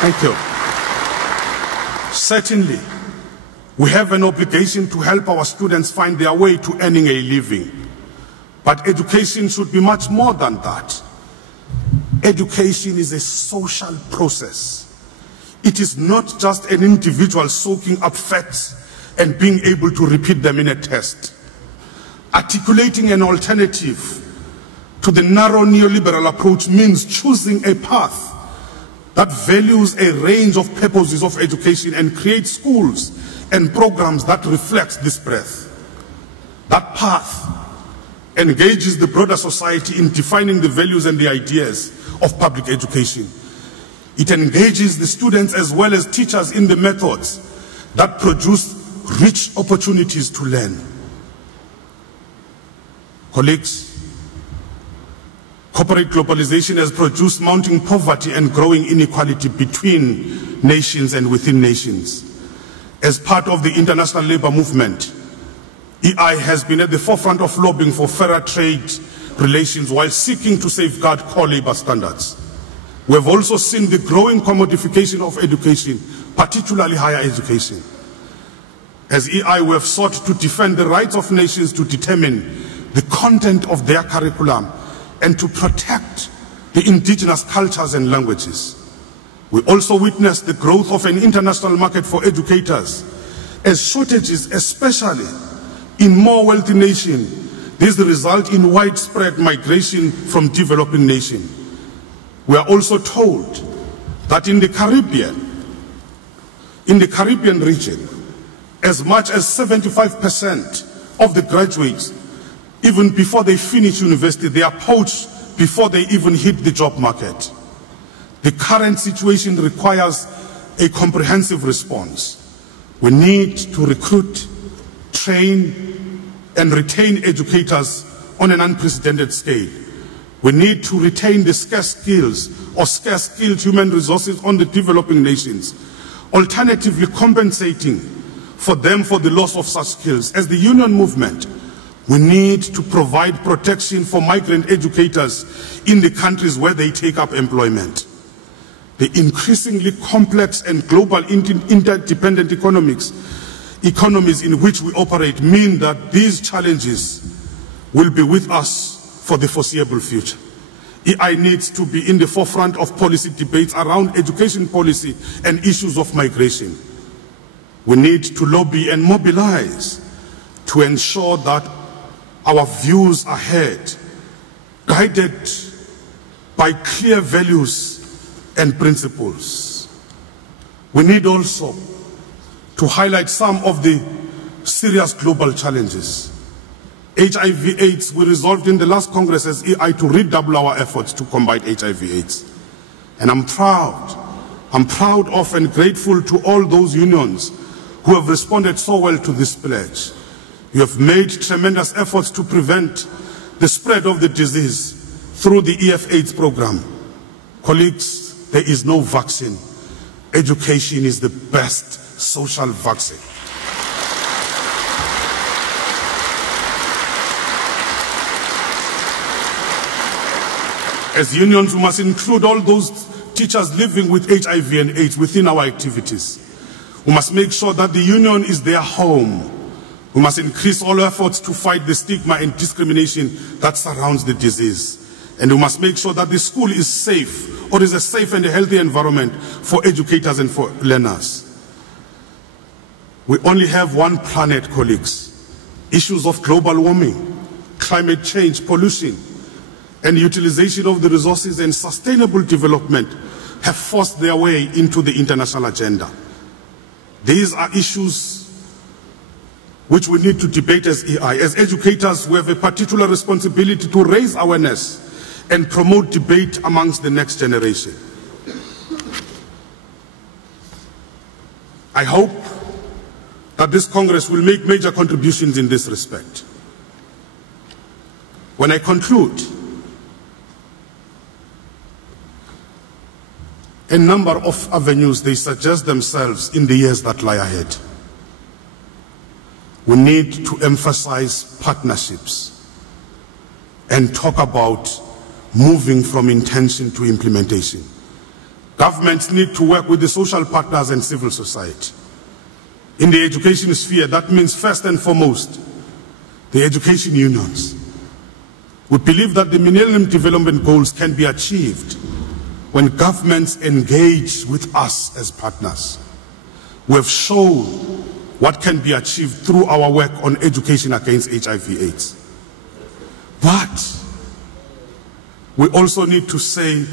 Thank you. Certainly, we have an obligation to help our students find their way to earning a living. But education should be much more than that. Education is a social process. It is not just an individual soaking up facts and being able to repeat them in a test. Articulating an alternative to the narrow neoliberal approach means choosing a path that values a range of purposes of education and creates schools and programs that reflect this breadth. That path engages the broader society in defining the values and the ideas of public education. It engages the students as well as teachers in the methods that produce rich opportunities to learn. Colleagues, corporate globalization has produced mounting poverty and growing inequality between nations and within nations. As part of the international labor movement, EI has been at the forefront of lobbying for fairer trade relations while seeking to safeguard core labor standards. We have also seen the growing commodification of education, particularly higher education. As EI, we have sought to defend the rights of nations to determine the content of their curriculum and to protect the indigenous cultures and languages. We also witnessed the growth of an international market for educators, as shortages, especially in more wealthy nations, this result in widespread migration from developing nations. We are also told that in the Caribbean region, as much as 75% of the graduates, even before they finish university, they are poached before they even hit the job market. The current situation requires a comprehensive response. We need to recruit, train, and retain educators on an unprecedented scale. We need to retain the scarce skills or scarce skilled human resources on the developing nations, alternatively compensating for them for the loss of such skills. As the union movement, we need to provide protection for migrant educators in the countries where they take up employment. The increasingly complex and global interdependent economies in which we operate mean that these challenges will be with us for the foreseeable future. EI needs to be in the forefront of policy debates around education policy and issues of migration. We need to lobby and mobilize to ensure that our views are heard, guided by clear values and principles. We need also to highlight some of the serious global challenges. HIV/AIDS, we resolved in the last Congress as EI to redouble our efforts to combat HIV/AIDS. And I'm proud of and grateful to all those unions who have responded so well to this pledge. You have made tremendous efforts to prevent the spread of the disease through the EF/AIDS program. Colleagues, there is no vaccine. Education is the best social vaccine. As unions, we must include all those teachers living with HIV and AIDS within our activities. We must make sure that the union is their home. We must increase all efforts to fight the stigma and discrimination that surrounds the disease. And we must make sure that the school is safe, or is a safe and a healthy environment for educators and for learners. We only have one planet, colleagues. Issues of global warming, climate change, pollution, and utilization of the resources and sustainable development have forced their way into the international agenda. These are issues which we need to debate as EI. As educators, we have a particular responsibility to raise awareness and promote debate amongst the next generation. I hope that this Congress will make major contributions in this respect. When I conclude, a number of avenues, they suggest themselves in the years that lie ahead. We need to emphasize partnerships and talk about moving from intention to implementation. Governments need to work with the social partners and civil society. In the education sphere, that means first and foremost, the education unions. We believe that the Millennium Development Goals can be achieved when governments engage with us as partners. We have shown what can be achieved through our work on education against HIV/AIDS. But we also need to say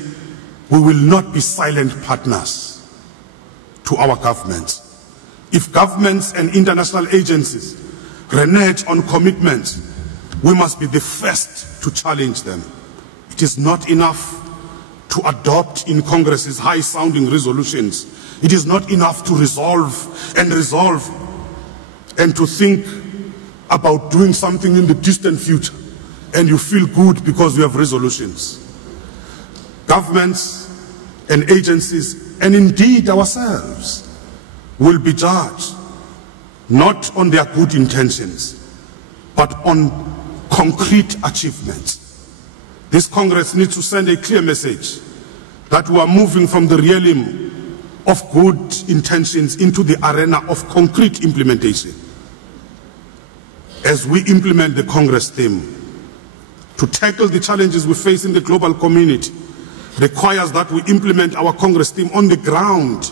we will not be silent partners to our governments. If governments and international agencies renege on commitments, we must be the first to challenge them. It is not enough to adopt in Congress's high-sounding resolutions. It is not enough to resolve and to think about doing something in the distant future and you feel good because you have resolutions. Governments and agencies, and indeed ourselves, will be judged not on their good intentions, but on concrete achievements. This Congress needs to send a clear message that we are moving from the realm of good intentions into the arena of concrete implementation. As we implement the Congress theme, to tackle the challenges we face in the global community requires that we implement our Congress theme on the ground,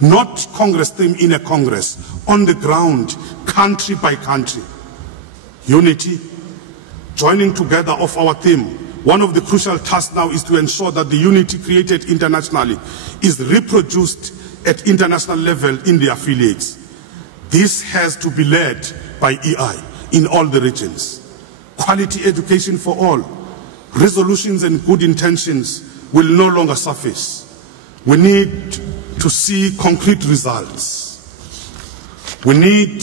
not Congress theme in a Congress, on the ground, country by country. Unity, joining together of our theme. One of the crucial tasks now is to ensure that the unity created internationally is reproduced at international level in the affiliates. This has to be led by EI in all the regions. Quality education for all. Resolutions and good intentions will no longer suffice. We need to see concrete results. We need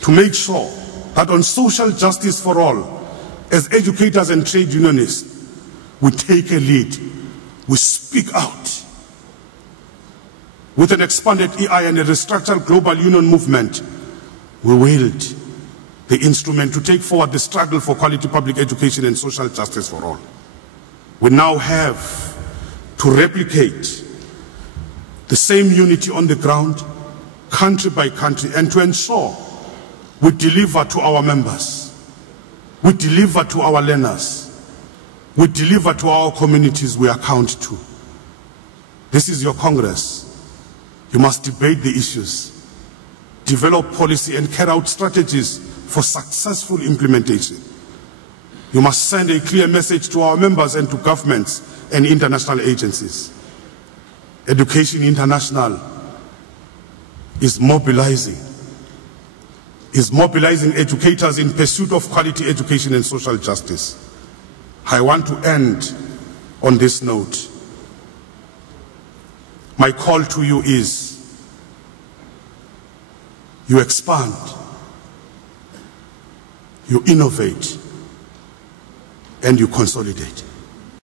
to make sure that on social justice for all, as educators and trade unionists, we take a lead. We speak out. With an expanded EI and a restructured global union movement, we wield the instrument to take forward the struggle for quality public education and social justice for all. We now have to replicate the same unity on the ground, country by country, and to ensure we deliver to our members, we deliver to our learners, we deliver to our communities we account to. This is your Congress. You must debate the issues, develop policy and carry out strategies for successful implementation. You must send a clear message to our members and to governments and international agencies. Education International is mobilizing educators in pursuit of quality education and social justice. I want to end on this note. My call to you is, you expand, you innovate, and you consolidate.